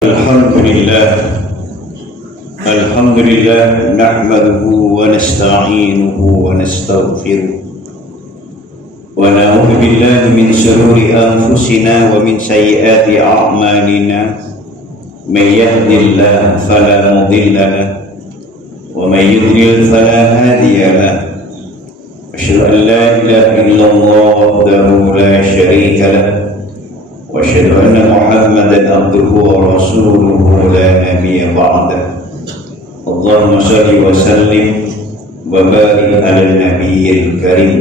الحمد لله نحمده ونستعينه ونستغفره ونعوذ بالله من شرور أنفسنا ومن سيئات أعمالنا من يهد الله فلا مضل له ومن يضلل فلا هادي له أشهد أن لا إله إلا الله وحده لا شريك له وأشهد أن محمدا عبده ورسوله لا نبي بعده اللهم صل وسلم وبارك على النبي الكريم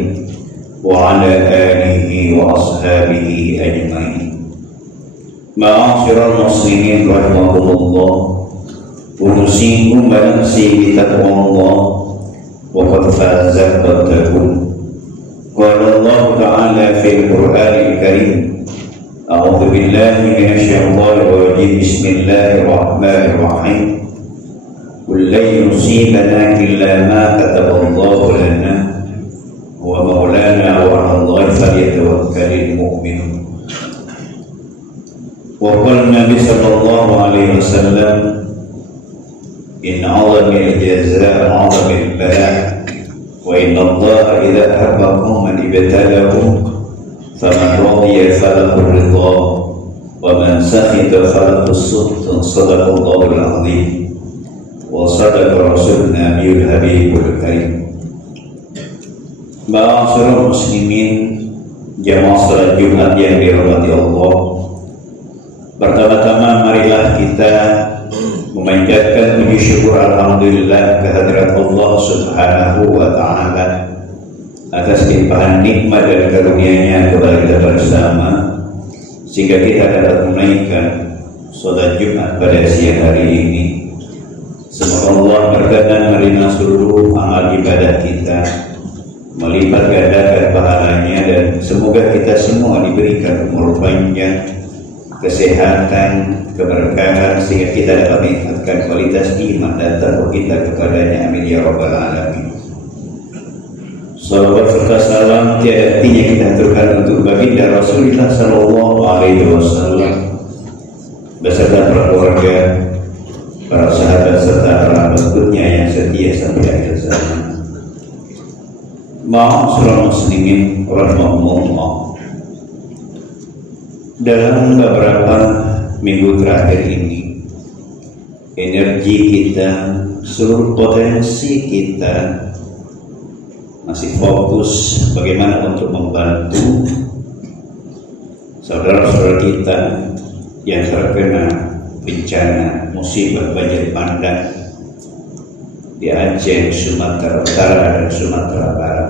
وعلى آله وأصحابه أجمعين. معاشر المسلمين رحمكم الله، أوصيكم ونفسي بتقوى الله وقد فاز المتقون. قال الله تعالى في القرآن الكريم: أعوذ بالله من الشيطان الرجيم بسم الله الرحمن الرحيم قل لن يصيبنا إلا ما كتب الله لنا هو مولانا وعلى الله فليتوكل المؤمنون. وقال النبي صلى الله عليه وسلم: إن عظم الجزاء عظم البلاء وإن الله إذا أحب قوما ابتلاهم فمن رضي فله الرضا ومن سخط فله السخط. صدق الله العظيم وصدق رسولنا الحبيب الكريم. Ma'asyiral muslimin, jamaah salat Jumat yang dirahmati Allah, pertama-tama marilah kita memanjatkan puji syukur alhamdulillah kehadirat Allah Subhanahu wa taala atas limpahan nikmat dan karunia-Nya kepada kita bersama, sehingga kita dapat menunaikan salat Jumat pada siang hari ini. Semoga Allah berkenan menerima seluruh amal ibadah kita, melipat gandakan pahalanya, dan semoga kita semua diberikan umur panjang, kesehatan, keberkahan, sehingga kita dapat meningkatkan kualitas iman dan takwa kita kepadanya. Amin ya rabbal alamin. Salawat serta salam tiada hentinya kita aturkan untuk baginda Rasulullah sallallahu alaihi wasallam beserta para keluarga, para sahabat serta para pengikutnya yang setia sampai akhir zaman. Ma'asyiral muslimin rahimakumullah, dalam beberapa minggu terakhir ini energi kita, seluruh potensi kita masih fokus bagaimana untuk membantu saudara-saudara kita yang terkena bencana musibah banjir bandang di Aceh, Sumatera Utara dan Sumatera Barat.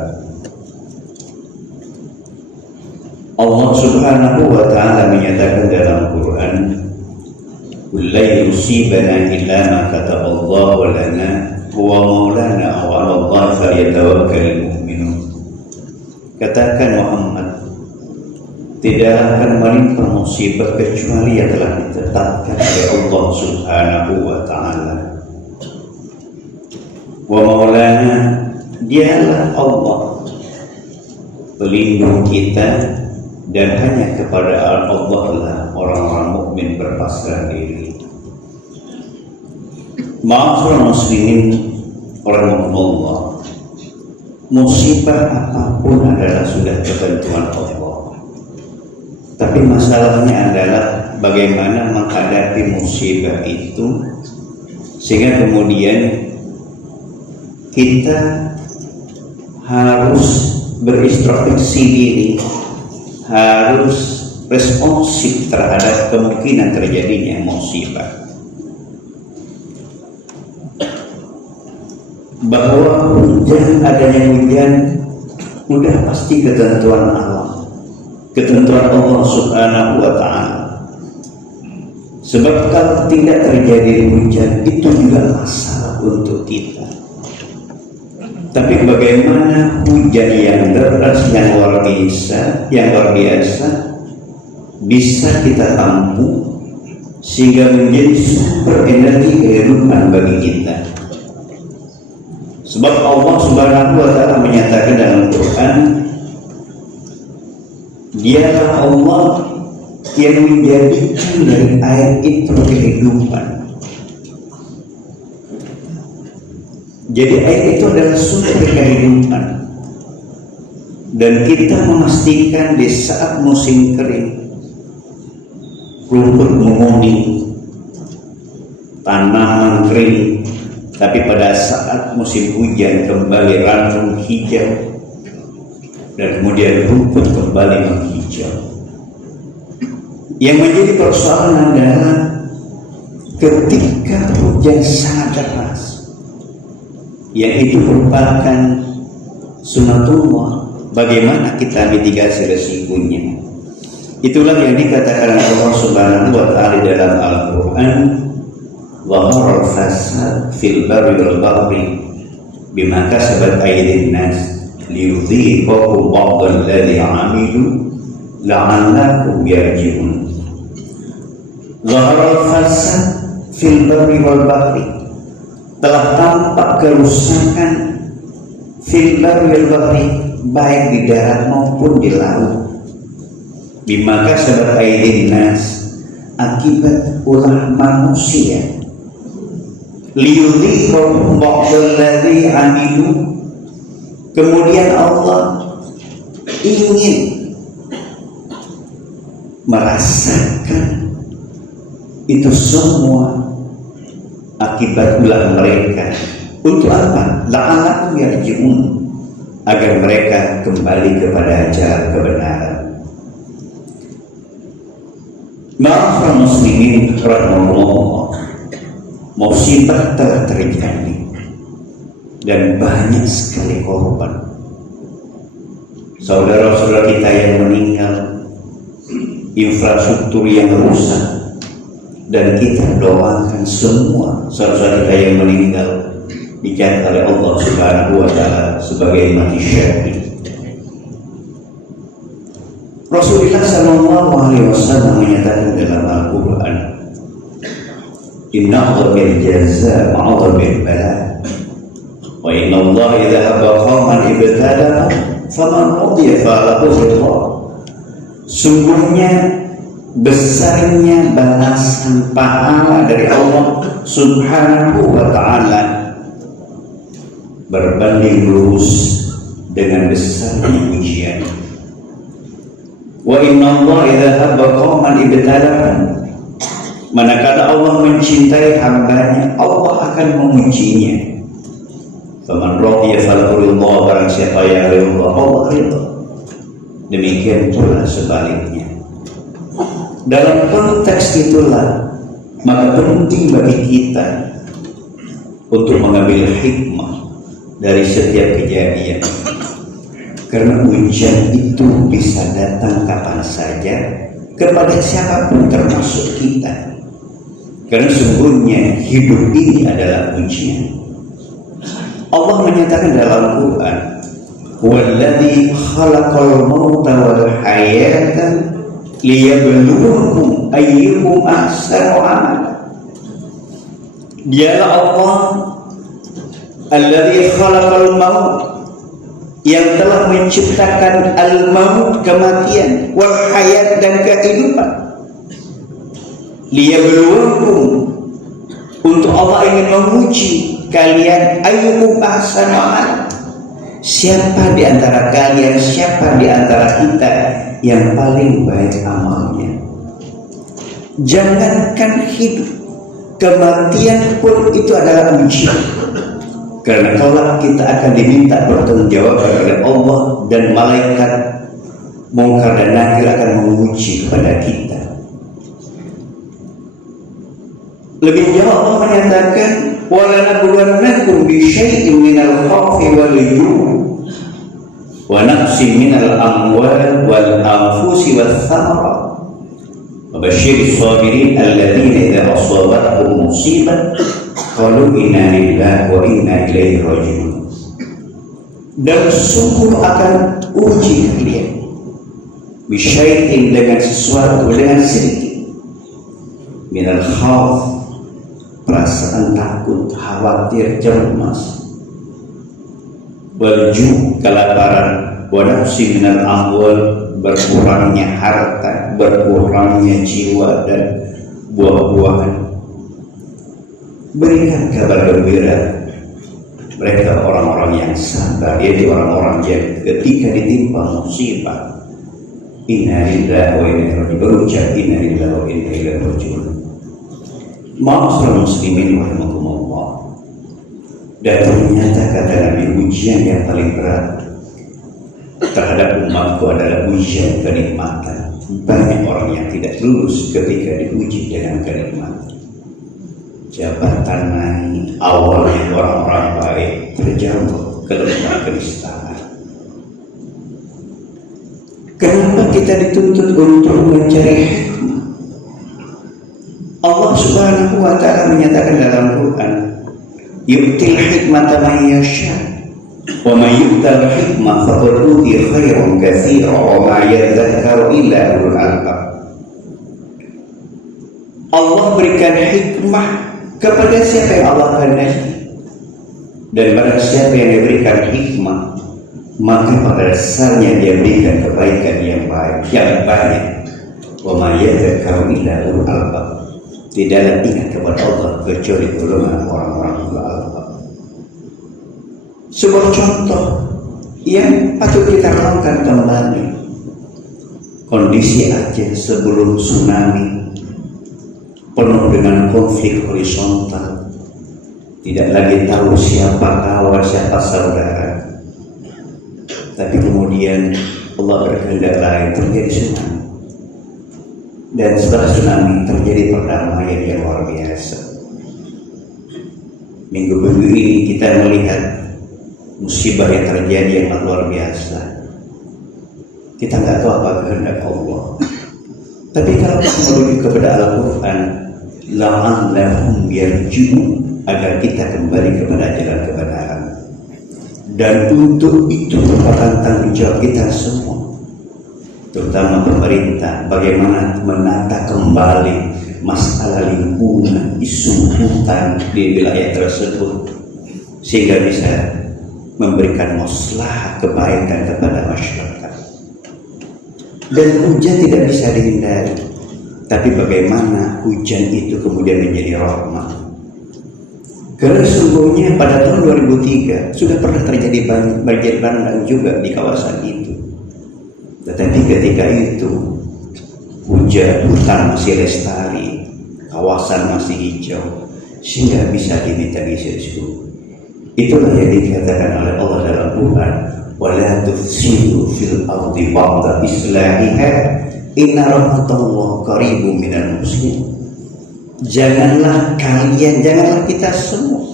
Allah Subhanahu wa taala menyatakan dalam Quran: "Qul la yusibana illa ma kataballahu lana huwa maulana wa 'ala Allahi falyatawakkalul mu'minun." Katakan Muhammad, tidak akan menimpa musibah kecuali yang telah ditetapkan oleh Allah Subhanahu wa taala. Wa maulana, dialah Allah pelindung kita, dan hanya kepada Allah lah orang-orang mukmin berpasrah diri. Ma'asyiral muslimin rahimakumullah, musibah apapun adalah sudah ketentuan Allah. Tapi masalahnya adalah bagaimana menghadapi musibah itu, sehingga kemudian kita harus berintrospeksi diri, harus responsif terhadap kemungkinan terjadinya musibah. Bahwa adanya hujan udah pasti ketentuan Allah, ketentuan Allah Subhanahu wa taala. Sebab kalau tidak terjadi hujan itu juga masalah untuk kita. Tapi bagaimana hujan yang deras, yang luar biasa bisa kita tampung sehingga menjadi sumber energi kehidupan bagi kita. Sebab Allah Subhanahu wa taala menyatakan dalam Quran, Dialah Allah yang menjadikan dari air itu kehidupan. Jadi air itu adalah sumber kehidupan. Dan kita memastikan di saat musim kering, rumput menguning, tanaman kering, tapi pada saat musim hujan kembali ranum hijau, dan kemudian rumput kembali menghijau. Yang menjadi persoalan adalah ketika hujan sangat deras, yang itu merupakan sunatullah, bagaimana kita mitigasi resikonya? Itulah yang dikatakan Allah Subhanahu wa Ta'ala dalam Al-Quran, "Dhahara al-fasad fil barri wal bahri bima kasabat aydin nas liyudhiqahum ba'dal ladzi 'amilu la'allakum yarji'un." Dhahara al-fasad fil barri wal bahri, telah tampak kerusakan fil barri wal bahri, baik di darat maupun di laut, bima kasabat aydin nas, akibat ulah manusia, liyudhiqahum ba'dal ladzi 'amilu, kemudian Allah ingin merasakan itu semua akibat ulah mereka. Untuk apa? La'allakum yarji'un, agar mereka kembali kepada jalan kebenaran. Ma'asyiral muslimin rahimahullah, musibah telah terjadi dan banyak sekali korban. Saudara-saudara kita yang meninggal, infrastruktur yang rusak, dan kita doakan semua saudara kita yang meninggal dicatat oleh Allah Subhanahu wa Ta'ala sebagai mati syahid. Rasulullah sallallahu alaihi wasallam menyatakan dalam Al-Quran, "Inna a'dhamil jazaa ma'adhamil bala, wa inna Allah idha habba qawman ibtala faman radiya falahu ridha." Sungguhnya besarnya balasan pahala dari Allah Subhanahu wa Ta'ala berbanding lurus dengan besarnya ujian. Wa inna Allah idza habba qauman ibtalahum, manakala Allah mencintai hambanya, Allah akan mengujinya. Faman radiya falahu ridha, barang siapa yang ridha, Allah ridha. Demikian pula sebaliknya. Dalam konteks itulah maka penting bagi kita untuk mengambil hikmah dari setiap kejadian, karena ujian itu bisa datang kapan saja kepada siapapun termasuk kita. Karena sungguhnya hidup ini adalah ujian. Allah menyatakan dalam Al-Quran, "Walladzi khalaqal mauta wal hayata liyabluwakum ayyukum ahsanu amala." Dialah Allah alladzi khalaqal maut, yang telah menciptakan al-maut, kematian, wal hayat, dan kehidupan. Liyabluwakum, untuk Allah ingin menguji kalian, ayyukum ahsanu amala, siapa di antara kalian, siapa di antara kita yang paling baik amalnya. Jangankan hidup, kematian pun itu adalah ujian. Karena kelak kita akan diminta pertanggungjawaban oleh Allah, dan malaikat Munkar dan Nakir akan menguji kepada kita. Lebih jauh Allah menyatakan, "Walanabluwannakum bisyai'in minal khawfi wal ju' wa naqsin minal amwal wal anfusi wath thamarat wa basyyiris sabirin alladzina idza asabathum musibah qalu inna lillahi wa inna ilaihi raji'un." Dan sungguh akan uji kalian bisyai'in, dengan sesuatu, dengan sedikit, minal khawf, perasaan takut, khawatir, cemas, wal ju', kelaparan, wa nafsi minal amwal, berkurangnya harta, berkurangnya jiwa dan buah-buahan. Berikan kabar gembira mereka orang-orang yang sabar, yaitu orang-orang yang ketika ditimpa musibah inna lillahi wa inna ilaihi raji'un, berucap inna lillahi wa inna ilaihi raji'un. Ma'asyiral muslimin rahimakumullah. Dan ternyata kata Nabi, ujian yang paling berat terhadap umatku adalah ujian kenikmatan. Banyak orang yang tidak lulus ketika diuji dengan kenikmatan. Jabatan naik, awalnya orang-orang baik, terjatuh ke dalam kenistaan. Kenapa kita dituntut untuk mencari hikmah? Allah Subhanahu wa ta'ala menyatakan dalam Quran, yu'til hikmata man yasha wa man yu'tal hikmah faqad utiya khairan katsiran wa ma yadhakkaru illa ulul albab. Allah berikan hikmah kepada siapa yang Allah kehendaki, dan pada siapa yang diberikan hikmah maka pada dasarnya dia berikan kebaikan yang baik, yang banyak. Wa ma yadhakkaru illa ulul albab. Tidaklah ingat kepada Allah kecuali golongan orang-orang ulul albab. Sebuah contoh yang patut kita renungkan kembali, kondisi Aceh sebelum tsunami penuh dengan konflik horizontal, tidak lagi tahu siapa kawan, siapa saudara. Tapi kemudian Allah berkehendak lain, terjadi tsunami, dan setelah tsunami terjadi perdamaian yang luar biasa. Minggu-minggu ini kita melihat musibah yang terjadi yang luar biasa. Kita nggak tahu apa kehendak Allah. Tapi kalau kita merujuk kepada Al-Quran, la'allahum yarji'un, agar kita kembali kepada jalan kebenaran. Dan untuk itu merupakan tanggung jawab kita semua, terutama pemerintah, bagaimana menata kembali masalah lingkungan, isu hutan di wilayah tersebut, sehingga bisa memberikan maslahat kebaikan kepada masyarakat. Dan hujan tidak bisa dihindari, tapi bagaimana hujan itu kemudian menjadi rahmat. Karena sesungguhnya pada tahun 2003 sudah pernah terjadi banjir bandang juga di kawasan itu. Tetapi ketika itu hutan masih lestari, kawasan masih hijau, sehingga bisa diminta disitu. Itulah yang dikatakan oleh Allah dalam Quran, wala tufsidu fil ardi ba'da islahiha inna rahmatallahi qaribun minal muslimin. Janganlah kita semua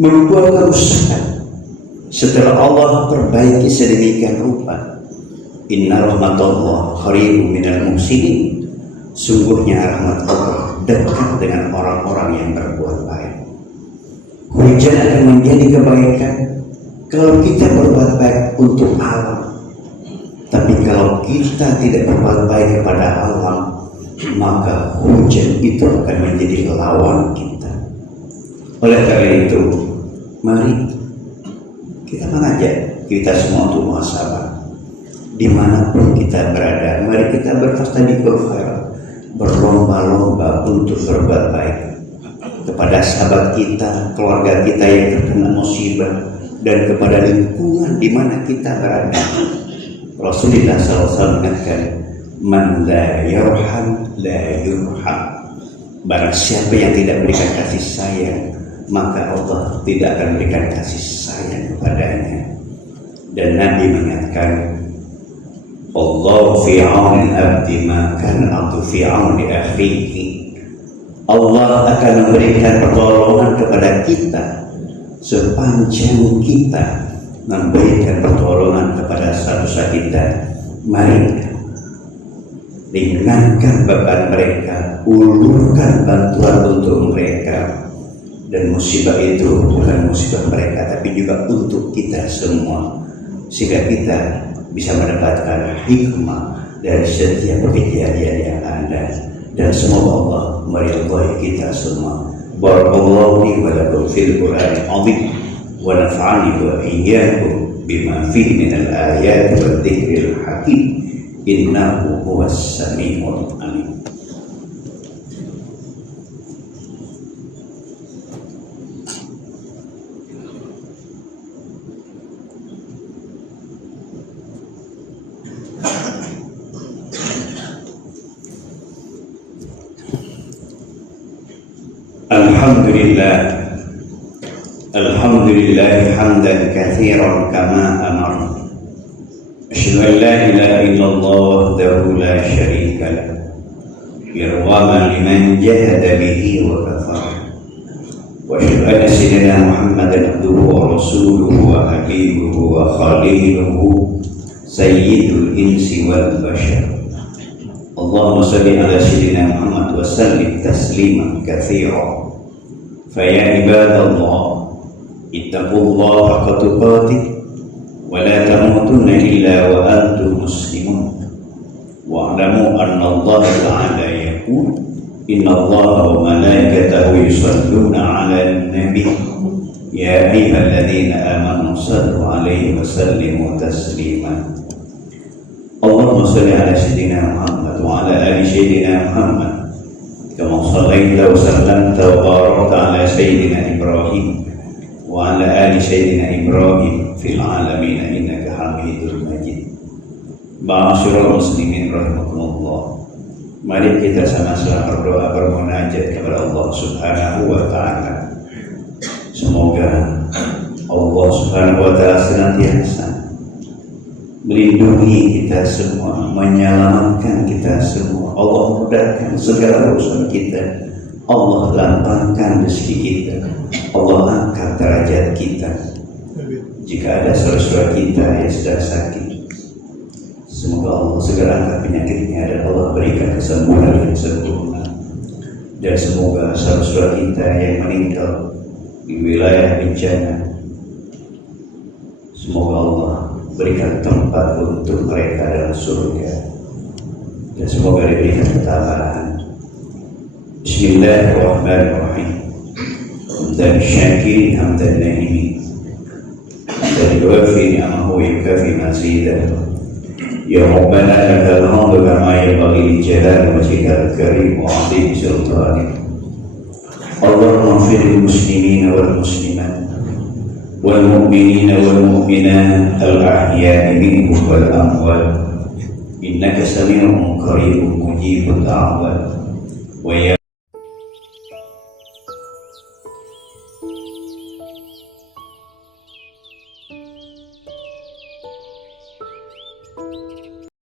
membuat kerusakan setelah Allah perbaiki sedemikian rupa. Inna rahmatallahi qaribun minal muslimin. Sungguhnya rahmat Allah dekat dengan orang-orang yang berbuat baik. Hujan akan menjadi kebaikan kalau kita berbuat baik untuk alam. Tapi kalau kita tidak berbuat baik kepada alam, maka hujan itu akan menjadi lawan kita. Oleh karena itu, mari kita mengajak kita semua untuk muhasabah. Dimanapun kita berada, mari kita bertastabikul khair, berlomba-lomba untuk berbuat baik kepada sahabat kita, keluarga kita yang terkena musibah, dan kepada lingkungan di mana kita berada. Rasulullah SAW mengatakan, man la yarham la yurham. Barang siapa yang tidak berikan kasih sayang, maka Allah tidak akan berikan kasih sayang kepadanya. Dan Nabi mengatakan, Allah fi 'auni al-'abdi ma kana 'abdu fi 'auni akhihi. Allah akan memberikan pertolongan kepada kita sepanjang kita memberikan pertolongan kepada satu kita. Mari ringankan beban mereka, ulurkan bantuan untuk mereka. Dan musibah itu bukan musibah mereka, tapi juga untuk kita semua, sehingga kita bisa mendapatkan hikmah dari setiap kejadian yang ada. Dan semoga Allah meridhai kita semua. Barakallahu li wa lakum fil Qur'anil 'azim wa nafa'ani wa iyyakum bima fihi minal ayati wa dzikril hakim. innahu huwas samiul alim. Alhamdulillah hamdan katsiran kama amar. Asyhadu an la ilaha illallah wahdahu la syarika lah. Irwaman liman jahada bihi wa kafara. Wa asyhadu anna sayyidina Muhammadan abduhu wa rasuluhu wa habibuhu wa khaliluhu sayyidul insi wal bashar. Allahumma salli ala sayyidina Muhammad wa sallim tasliman katsiran. Faya ibadallah ittaqullaha haqqa tuqatih wa la tamutunna illa wa antum muslimun wa'lamu anna Allah ta'ala yaqul inna Allaha wa malaikatahu yusalluna 'alan nabi ya ayyuhalladzina amanu sallu 'alaihi wa sallimu taslima. Allahumma shalli ala sayyidina Muhammad wa ala ali sayyidina Muhammad kama shallaita wa sallamta wa barakta ala sayyidina Ibrahim wa ala ali sayyidina Ibrahim fil alamin innaka Hamidul Majid. Ma'asyiral muslimin rahimakumullah. Mari kita sama-sama berdoa bermunajat kepada Allah Subhanahu wa taala. Semoga Allah Subhanahu wa taala senantiasa melindungi kita semua, menyelamatkan kita semua. Allah mudahkan segala urusan kita. Allah lapangkan rezeki kita. Allah angkat derajat kita. Jika ada saudara-saudara kita yang sedang sakit, semoga Allah segera angkat penyakitnya dan Allah berikan kesembuhan yang sempurna. Dan semoga saudara-saudara kita yang meninggal di wilayah bencana, semoga Allah berikan tempat untuk mereka dalam surga dan semoga diberikan ketabahan. Bismillahirrahmanirrahim. Hamdan syakirin hamdan na'imin hamdan yuwafi ni'amahu wa yukafi mazidah. Ya Rabbana lakal hamdu kama yanbaghi li jalali wajhikal karim wa 'azimi sultanik. Allahumma ighfir lil muslimina wal muslimat wal mu'minina wal mu'minat al ahya'i minhum wal amwat innaka sami'un qaribun mujibud da'wat wa